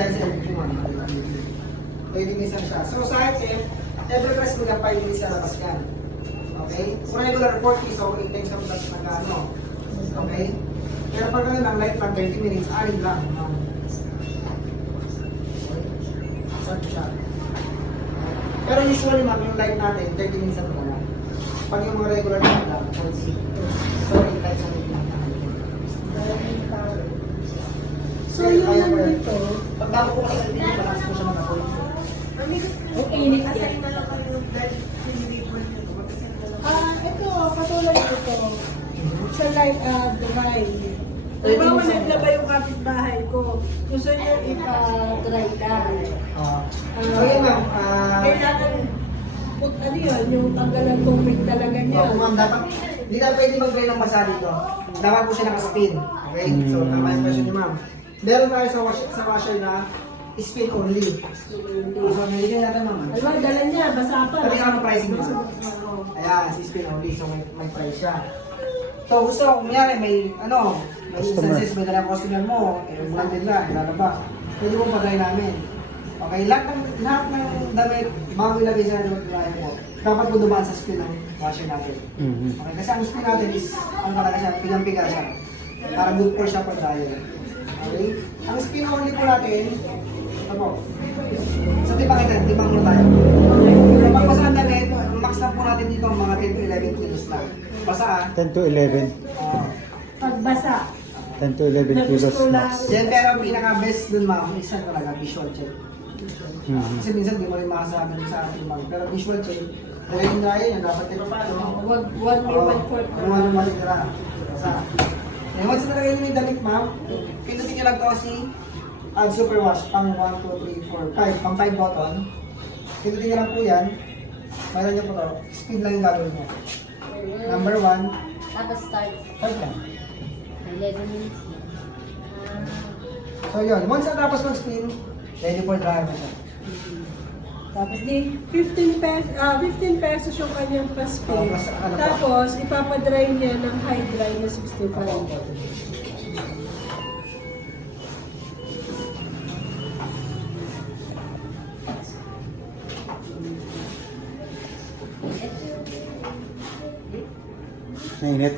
design sa LBQ man. Pwede minsan siya. So sa akin, every press mo lang 5 minutes na labas yan. Okay? Kung regular 40, so 8 times ang plus na ano. Okay? Pero pag ano lang, light lang, 20 minutes, arin lang. Start siya. Pero usually ma'am, yung light natin, 30 minutes na ito lang. Pag yung mga regular na lang, 40. So 8 times ang lang. So yung ano ito, Pag bago po kasi sa video, malakas po siya mag-appoint. okay, init yan. Ito, katulad ito, sa light dry. Halimbawa naglaba yung kapitbahay ko, gusto niya ipa-dry ka. So yun ma'am, Kailangan, ano yun, yung tanggalan tubig talaga niya. ma'am, dapat, hindi na pwede mag-dry ng masa dito. Dapat po siya naka-spin. Okay? So tama yung question ni ma'am. Meron tayo sa washer na spin only. So nilagyan natin ma'am. Alam, dala niya, basa pa. Sabi ka ng pricing mo. Ayan, si spin only. So may price siya. So gusto ko, kunyari may instances, may dalang customer mo, branded na, ilalaba. Pwede mo pagay namin. Okay, lahat ng damit, bago ilagay sa damit mo, dapat mo dumaan sa spin ng washer natin. Okay, kasi ang spin natin is, ano talaga siya, pigang-piga siya. Para good for siya pag dryer. Okay? Ang spin only po natin, ito po. Sa tibang mo tayo. Kapag basa ang damit, ang max na po natin dito, mga 10 to 11 kilos lang. Basa 10 to 11. Pagbasa. 10 to 11 kilos max. Yan, pero ang pinaka-best dun ma'am, isa talaga, visual check. Kasi minsan di mo rin makasabi sa ating ma'am. Pero visual check, dahil yung dryer yan, dapat ito pa. One may 1/4. Ano matitira. Basa. And once na talaga yung damit ma'am, pinutin nyo lang to si Add Super Wash, pang 1, 2, 3, 4, 5, pang 5 button. Pinutin nyo lang po yan. Mayroon nyo po to. Speed lang yung gagawin mo. Number 1. Tapos start. Start lang. 11 minutes. So yun, once na tapos mag-spin, ready for dryer na siya. Tapos di 15 pesos yung kanyang pa-spin. Ano pa? Tapos ipapadry niya ng high dry na 65. Mainit.